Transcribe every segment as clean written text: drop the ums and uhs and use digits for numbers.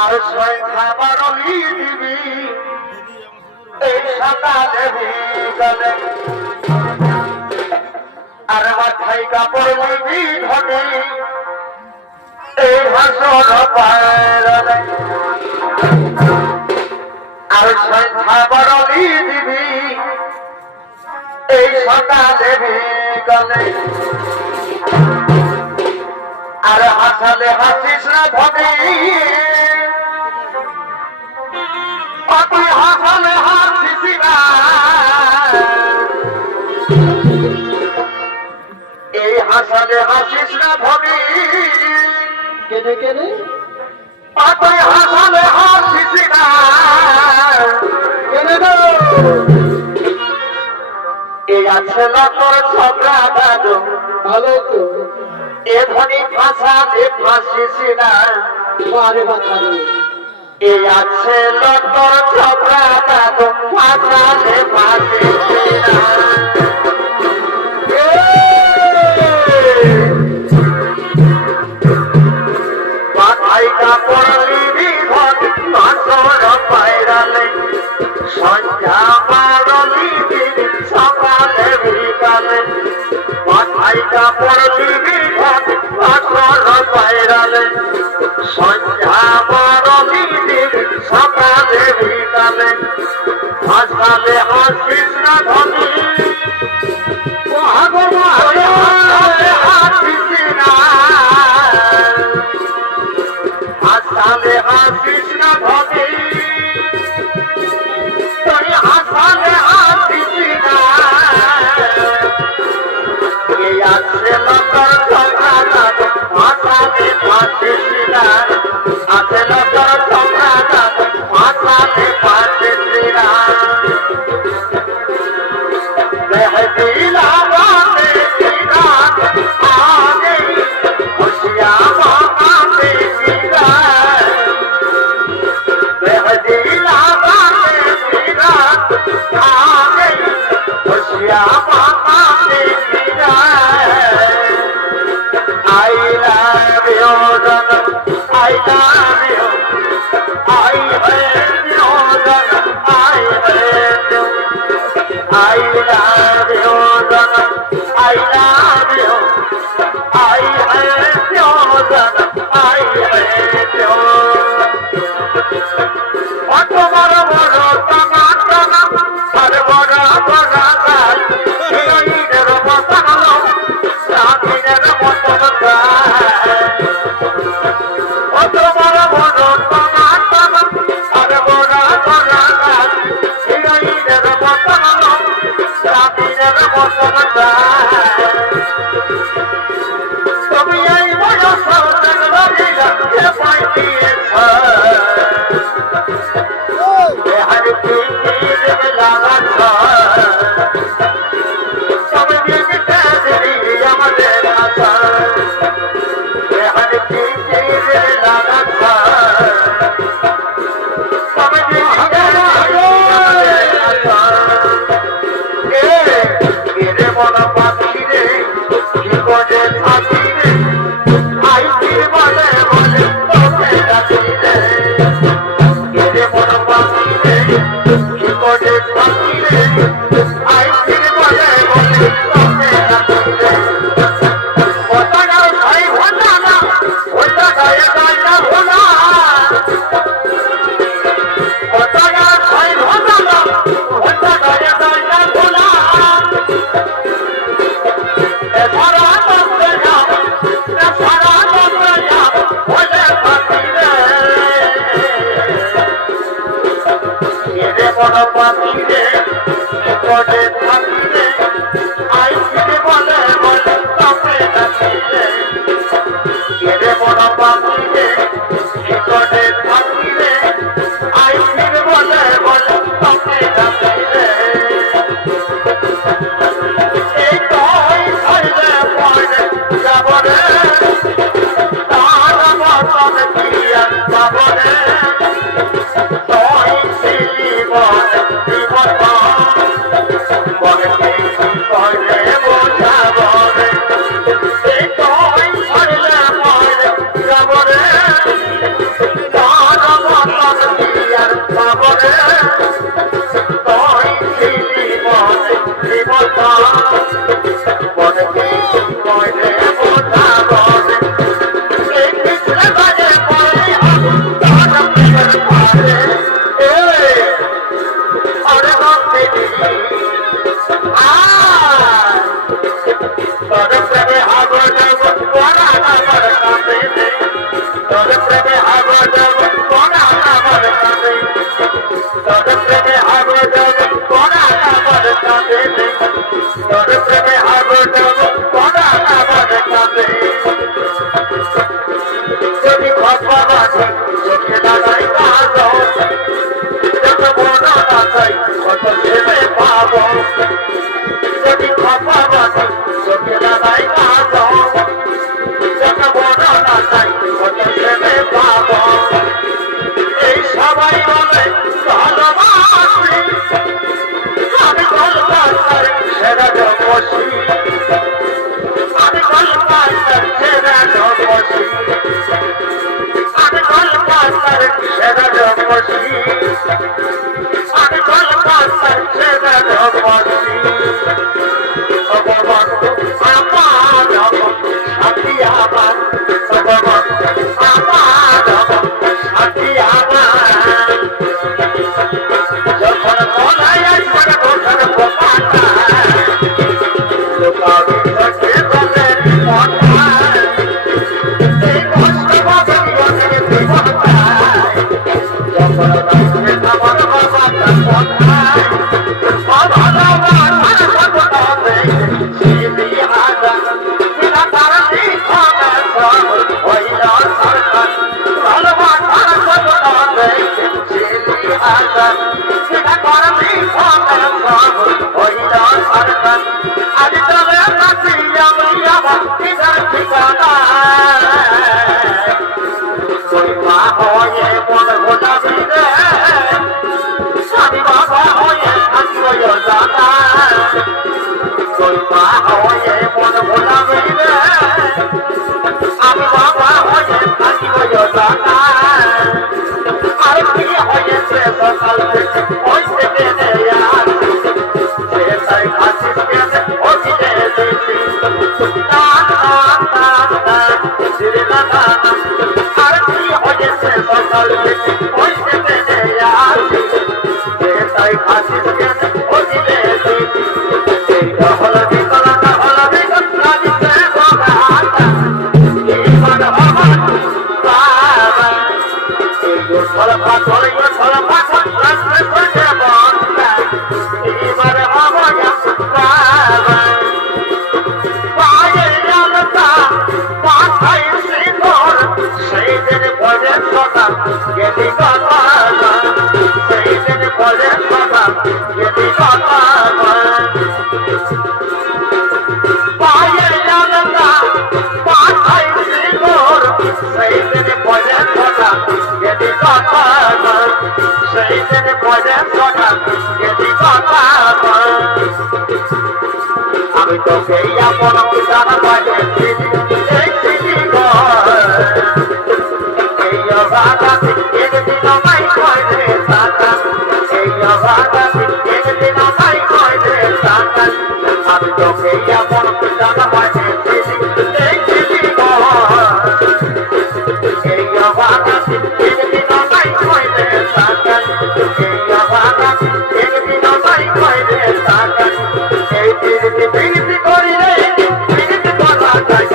আর সংখ্যা বাড়লি দিবি এই সকালে বিকালে আর মাথায় কাপড় নিবি ধরে এই হাসর পায়রালে আর সংখ্যা বাড়লি দিবি এই সকালে বিকালে আর হাসালে হাসিস না ধরে তুই হাসালে হাসিস না এই হাসালে হাসিস না ধরে কেনে কেনে তুই হাসালে হাসিস না কেনে গো এই আছে না তোর ছবরা দাদু ভালো তো এ ধনী ফাঁসালে ফাঁসিস না আরে বাঁচালো এই আছে না তোর ছবরা দাদু ফাঁসালে ফাঁসিস না মাথায় কাপড় নিবি ধর মাথর পায়রালে সন্ধ্যা বাড়লি দিবি সকালে বিকালে মাথায় কাপড় নিবি ধর মাথর পায়রালে সন্ধ্যা বাড়লি দিবি সকালে বিকালে হাসালে হাসিস না ধনী ধরে পাথর রাস্তায় বসে বন্ধা এবারে বাবা পায়ের আলতা মাথায় সিঁদুর সেই দিন পরে সদা গেলি কথা সেই দিন পরে সদা গেলি কথা পায়ের আলতা মাথায় সিঁদুর সেই দিন পরে সদা গেলি কথা সেই দিন পরে সদা গেলি কথা আমি তোকে আপন জানা পাইছি দেখছি গো এই বাগাতে একদিন মাই কইলে সাকা এই বাগাতে একদিন মাই কইলে সাকা আমি তোকে আপন জানা পাইছি দেখছি গো এই বাগাতে একদিন মাই কইলে সাকা এই বাগাতে একদিন মাই কইলে সাকা এই দিদি দিদি করি রে দিদি করা যায়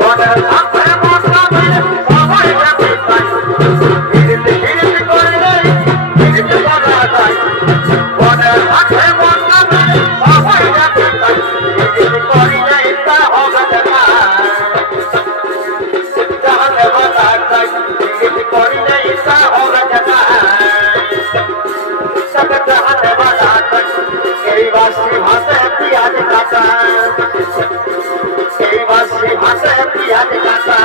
কোন আপে মশলা মেরে সবাই যাবে তাই দিদি দিদি করি রে দিদি করা যায় কোন আপে মশলা মেরে সবাই যাবে তাই দিদি করি রে তা হবে না জানে বাতা তাই দিদি করি রে তা হবে না সব জানে বাতা তাই এই বাসি ভাষে পিয়াজ কাটা এই বাসি ভাষে পিয়াজ কাটা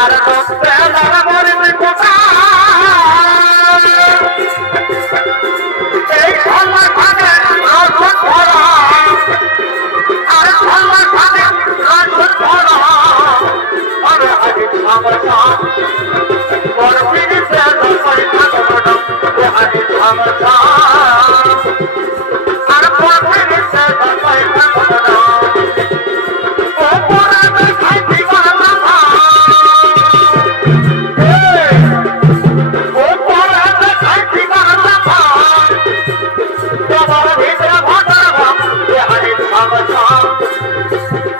আর লোকতে মরবি কোথা এই খোলা খানে আসন ধরা আর খোলা খানে আসন ধরা আরে আগে সামসা বড় পিড়িতে দোপাই থাকবো না আগে সামসা আর পিড়িতে দোপাই থাকবো না ও পরাবে খাইতি বাবা ও পরাবে খাইতি বাবা তোমার ভিতরে ভাটাবা আগে সামসা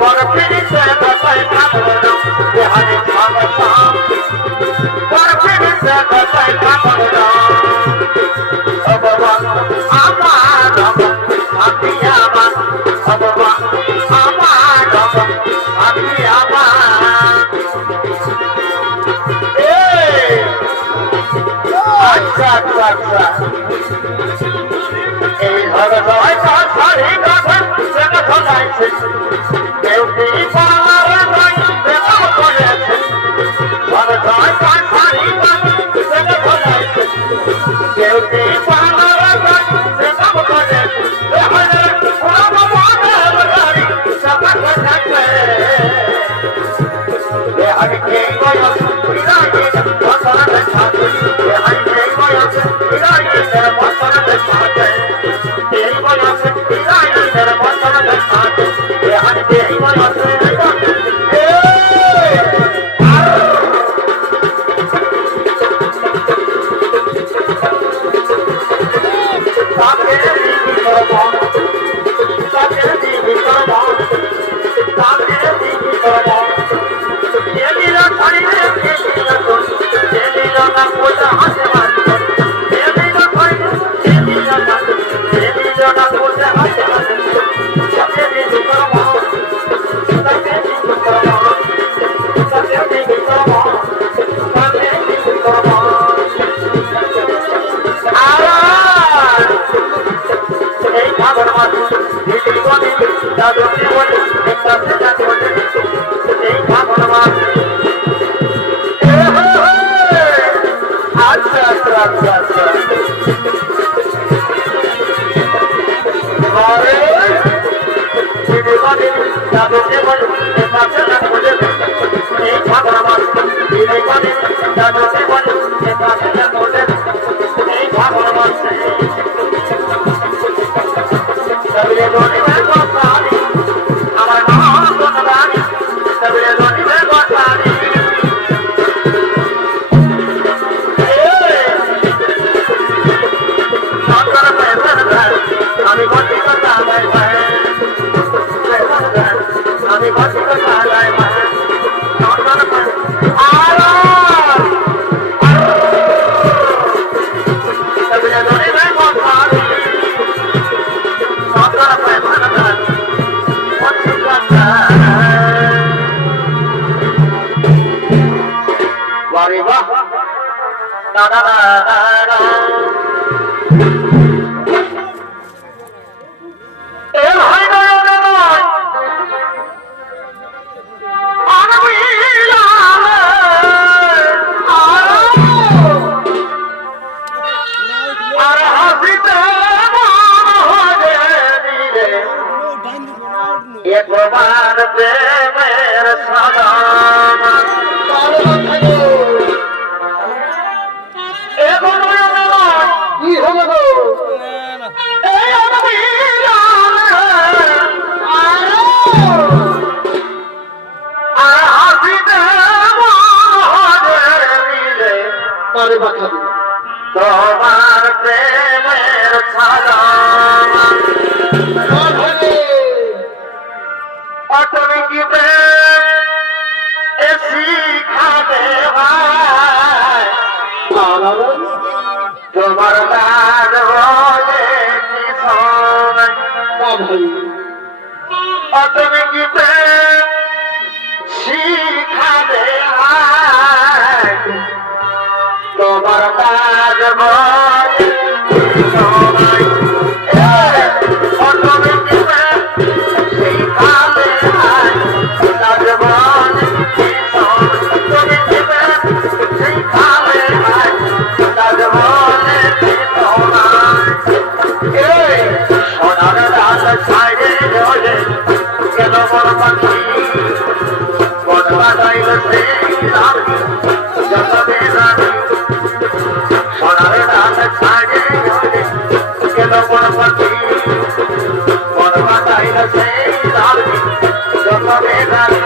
বড় পিড়িতে দোপাই থাকবো না আগে সামসা বড় পিড়িতে দোপাই থাকবো না ভগবান আমার আমি আমার ভগবান আমার আমি আমার আচ্ছা আচ্ছা আচ্ছা এই ভগবান সারি কথা সেটা শোনাইছে কেউ কি পাওয়ার নাই সেটা করেছে ভগবান সারি কথা সেটা শোনাইছে কেউ কি পাওয়ার নাই সেটা করেছে আমি কে বয়স বিরাগে মতলবে থাকে আমি কে বয়স বিরাগে মতলবে থাকে এই বয়স বিরাগে মতলবে থাকে এ ভাই নয়নে নয় আর মিলালে আর হাসিতে মন হয়ে দিলে একবার প্রেমের সালাম আরে বাচ্চা গো, এখন নয়নে নয় কি হলো গো? এই আর মিলালে আর হাসিতে মন হয়ে দিলে আরে বাচ্চা গো, তোমার প্রেমের সালাম বাঁধালে, অটমিকিতে এসি খাবে ভাই আরে তোমার লাল বলে কি শোনাই বাঁধালে, অটমিকিতে শিখাবে ভাই তোমার লাল বলে কি শোনাই অটমিকিতে শিখাবে ভাই লাল বলে কি শোনাই অটমিকিতে শিখাবে ভাই লাল বলে কি শোনাই সোনার রাত ছাইরে জলে কেন বড় পাখি বদলাইল সেই রাতি যত বেদানি সোনার রাত ছাইরে জলে কেন বড় পাখি বদলাইল সেই রাতি যত বেদানি